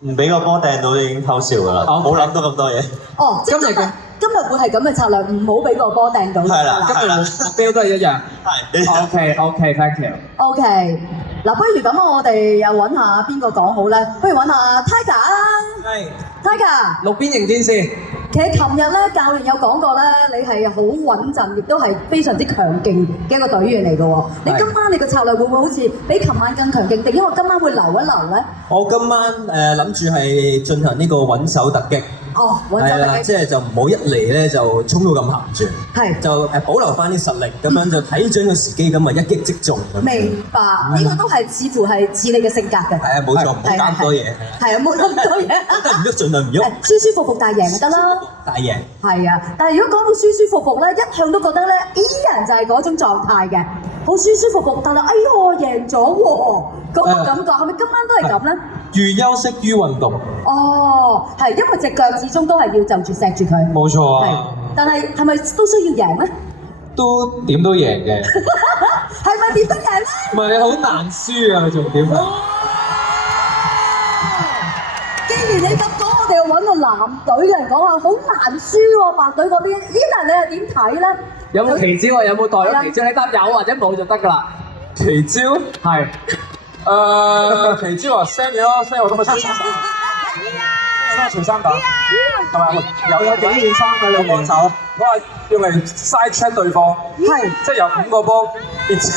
唔俾個波掟到已經偷笑㗎啦，冇諗到咁多嘢。哦，即係今日會係咁嘅策略，唔好俾個波掟到。係啦，今日目標都係一樣。係。OK，thank you。OK，嗱，不如咁我哋又揾下邊個講好咧？不如揾下 Tiger 啊。係。 Tiger。六邊形戰士。其實琴日咧，教練有講過咧，你係好穩陣，亦都係非常之強勁嘅一個隊員嚟嘅喎。你今晚你個策略會唔會好似比琴晚更強勁？定因為今晚會留一留咧？我今晚諗住係進行呢個穩守突擊。哦，穩守突擊。即係就唔好一嚟咧就衝到咁行住。係。就保留翻啲實力，咁樣就睇準個時機，咁咪一擊即中咁。明白，呢個都係似乎係似你嘅性格嘅。係啊，冇錯，唔好搞咁多嘢。係啊，冇咁多嘢。得唔喐盡量唔喐。舒舒服服大贏就得啦。大贏。係啊，但係如果講到舒舒服服咧，一向都覺得咧 E 人就係嗰種狀態嘅，好舒舒服服，但係哎呀我贏咗喎，嗰個感覺係咪今晚都係咁咧？寓休息於運動。哦，係因為隻腳始終都係要就住錫住佢。冇錯啊。係，但係係咪都需要贏咧？都點都贏嘅。係咪點都贏咧？唔係你好難輸啊！你仲點啊？既然你咁講，我哋要揾個藍隊嘅人講下，好難輸喎，白隊嗰邊。Ian 你係點睇咧？有冇奇招啊？有冇代咗奇招？你答有或者冇就得㗎啦。奇招係。奇招啊 ，send 你咯，send 我今日出衫。send 除衫打。係咪？有幾件衫嘅你幫手。我係用嚟 side check 對方。係。即係由5個波變成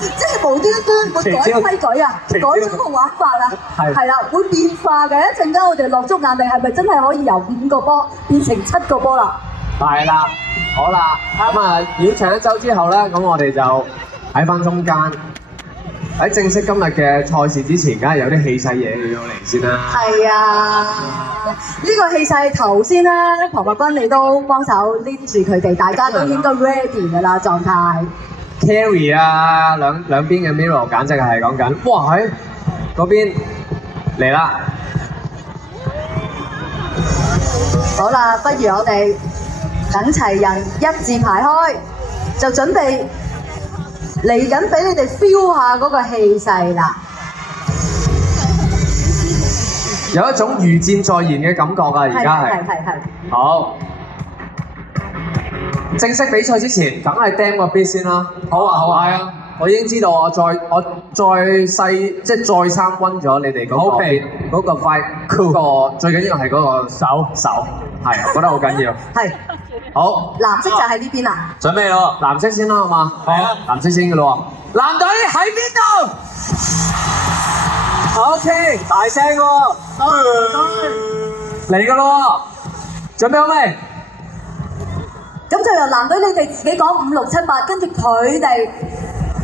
即係無端端會改規矩啊，改咗個玩法啊，係啦，會變化嘅。一陣間我哋落足眼力，係咪真係可以由5個波變成7個波啦？係啦，好啦，咁啊，繞場一周之後咧，咁我哋就喺翻中間。喺正式今日嘅賽事之前，梗係有啲氣勢嘢要嚟先啦。係啊，呢個氣勢頭先咧，龐伯君你都幫手 lead 住佢哋，大家都應該 ready 㗎啦狀態。Carry 啊，兩邊嘅 Mirror 簡直係講緊，哇喺嗰邊嚟啦！好啦，不如我哋等齊人一字排開，就準備嚟緊俾你哋 feel 下嗰個氣勢啦。有一種如箭在弦嘅感覺啊！而家係。好。正式比賽之前，梗係 Dam 個 beat 先啦。好啊，係啊，我已經知道，我再細即係再三溫咗你哋嗰個 beat 嗰個 fight， 嗰個最緊要係嗰個手，係，我覺得好緊要。係，好。藍色就喺呢邊啦。準備咯，藍色先啦，好嘛？好啊，藍色先嘅咯喎。藍隊喺邊度 ？OK， 大聲喎。嚟嘅咯喎，準備好未？咁就由藍隊你哋自己講5、6、7、8，跟住佢哋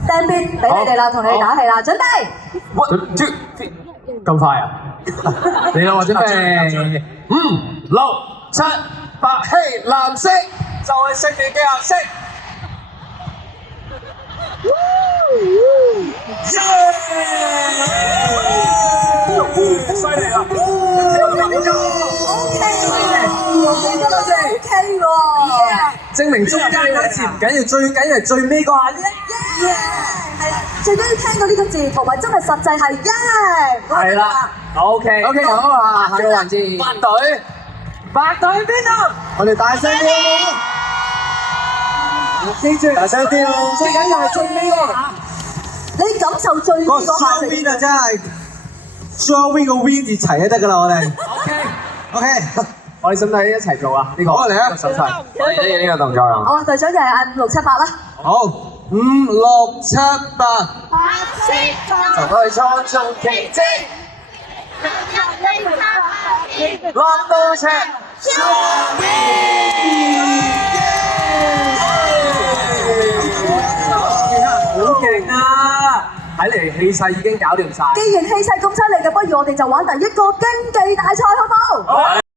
Dam beat 俾你哋啦，同你哋打氣啦，準備。咁快啊！嚟啦，我準備。5、6、7、8，嘿，藍色就係勝利嘅顏色。犀利啦！OK 喎，證明中間嗰字唔緊要，最緊要係最尾嗰下啫。係啦，最緊要聽到呢個字，同埋真係實際係係啦 ，OK，好啊，下個環節。白隊邊度？我哋大聲啲好冇？記住，大聲啲咯。最緊要係最尾嗰下。你感受最尾嗰下。雙 win 啊，真係雙 win 個 win 字齊就得㗎啦，我哋。OK，我哋使唔使一齊做啊？呢個。好嚟啊！手勢。呢個動作啊。好啊，隊長就係嗌5、6、7、8啦。好，5、6、7、8。就可以創造奇蹟。落到場，雙 win！ 好勁啊！睇嚟氣勢已經搞掂晒。既然氣勢咁犀利嘅，不如我哋就玩第一個競技大賽，好唔好？好。